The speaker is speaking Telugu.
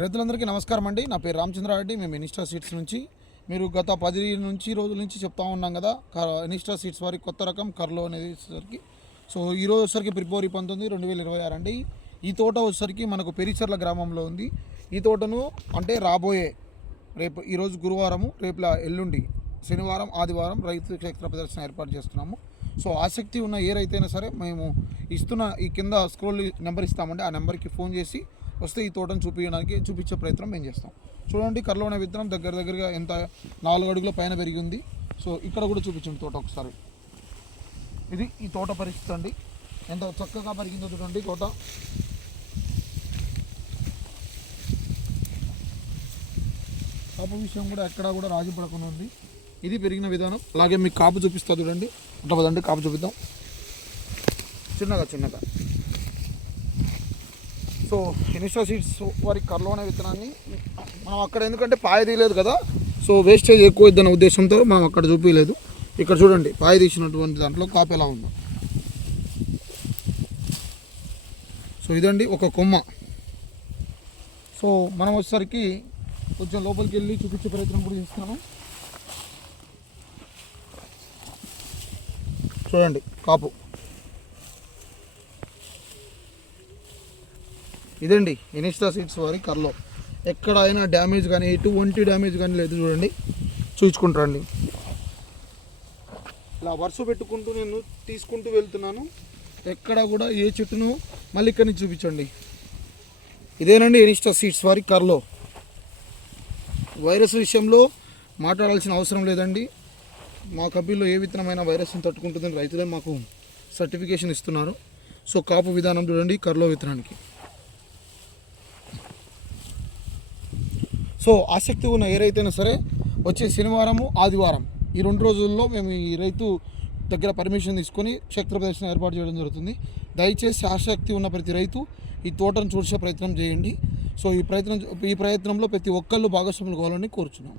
రైతులందరికీ నమస్కారం అండి. నా పేరు రామచంద్రారెడ్డి. మేము ఇనిస్టా సీడ్స్ నుంచి మీరు గత 10 రోజుల నుంచి చెప్తా ఉన్నాం కదా, ఇనిస్టా సీడ్స్ వారి కొత్త రకం కర్లో అనేది వచ్చేసరికి ఈ రోజు వచ్చేసరికి ఫిబ్రవరి 19, 2026 అండి. ఈ తోట వచ్చేసరికి మనకు పెరిచర్ల గ్రామంలో ఉంది. ఈ తోటను అంటే రాబోయే రేపు ఈరోజు గురువారము, రేపు ఎల్లుండి శనివారం, ఆదివారం రైతు క్షేత్ర ప్రదర్శన ఏర్పాటు చేస్తున్నాము. ఆసక్తి ఉన్న ఏ రైతైనా సరే మేము ఇస్తున్న ఈ కింద స్క్రోల్ నెంబర్ ఇస్తామండి. ఆ నెంబర్కి ఫోన్ చేసి వస్తే ఈ తోటను చూపించే ప్రయత్నం మేము చేస్తాం. చూడండి, కర్లోనే విత్తనం దగ్గరగా ఎంత 4 అడుగుల పైన పెరిగి ఉంది. ఇక్కడ కూడా చూపించండి తోట ఒకసారి. ఇది ఈ తోట పరిస్థితి అండి, ఎంత చక్కగా పెరిగిందో చూడండి తోట. కాపు విషయం కూడా ఎక్కడా కూడా రాజీ పడకుండా ఉంది. ఇది పెరిగిన విధానం. అలాగే మీకు కాపు చూపిస్తా చూడండి. అట్లా పదండి, కాపు చూపిద్దాం చిన్నగా. ఇనిస్టా సీడ్స్ వారి కర్లోనే విత్తనాన్ని మనం అక్కడ ఎందుకంటే పాయ తీయలేదు కదా, వేస్టేజ్ ఎక్కువ ఇద్దన్న ఉద్దేశంతో మనం అక్కడ చూపించలేదు. ఇక్కడ చూడండి, పాయ తీసినటువంటి దాంట్లో కాపు ఎలా ఉందో. ఇదండి ఒక కొమ్మ. మనం వచ్చేసరికి కొంచెం లోపలికి వెళ్ళి చూపించే ప్రయత్నం కూడా చేస్తున్నాను. చూడండి కాపు. ఇదండి ఇనిస్టా సీడ్స్ వారి కర్లో. ఎక్కడైనా డ్యామేజ్ కానీ, ఎటువంటి డ్యామేజ్ కానీ లేదు. చూడండి, చూపించుకుంటారండి. ఇలా వరుస పెట్టుకుంటూ నేను తీసుకుంటూ వెళ్తున్నాను. ఎక్కడ కూడా ఏ చెట్టును మళ్ళీ ఇక్కడి నుంచి చూపించండి. ఇదేనండి ఇనిస్టా సీడ్స్ వారి కర్లో. వైరస్ విషయంలో మాట్లాడాల్సిన అవసరం లేదండి. మా కంపెనీలో ఏ విత్తనమైన వైరస్ని తట్టుకుంటుందని రైతులే మాకు సర్టిఫికేషన్ ఇస్తున్నారు. కాపు విధానం చూడండి కర్లో విత్తనానికి. ఆసక్తి ఉన్న ఏ రైతైనా సరే వచ్చే శనివారము, ఆదివారం ఈ 2 రోజుల్లో మేము ఈ రైతు దగ్గర పర్మిషన్ తీసుకొని క్షేత్ర ప్రదర్శన ఏర్పాటు చేయడం జరుగుతుంది. దయచేసి ఆసక్తి ఉన్న ప్రతి రైతు ఈ తోటను చూసే ప్రయత్నం చేయండి. ఈ ప్రయత్నంలో ప్రతి ఒక్కళ్ళు భాగస్వాములు కావాలని కోరుచున్నాము.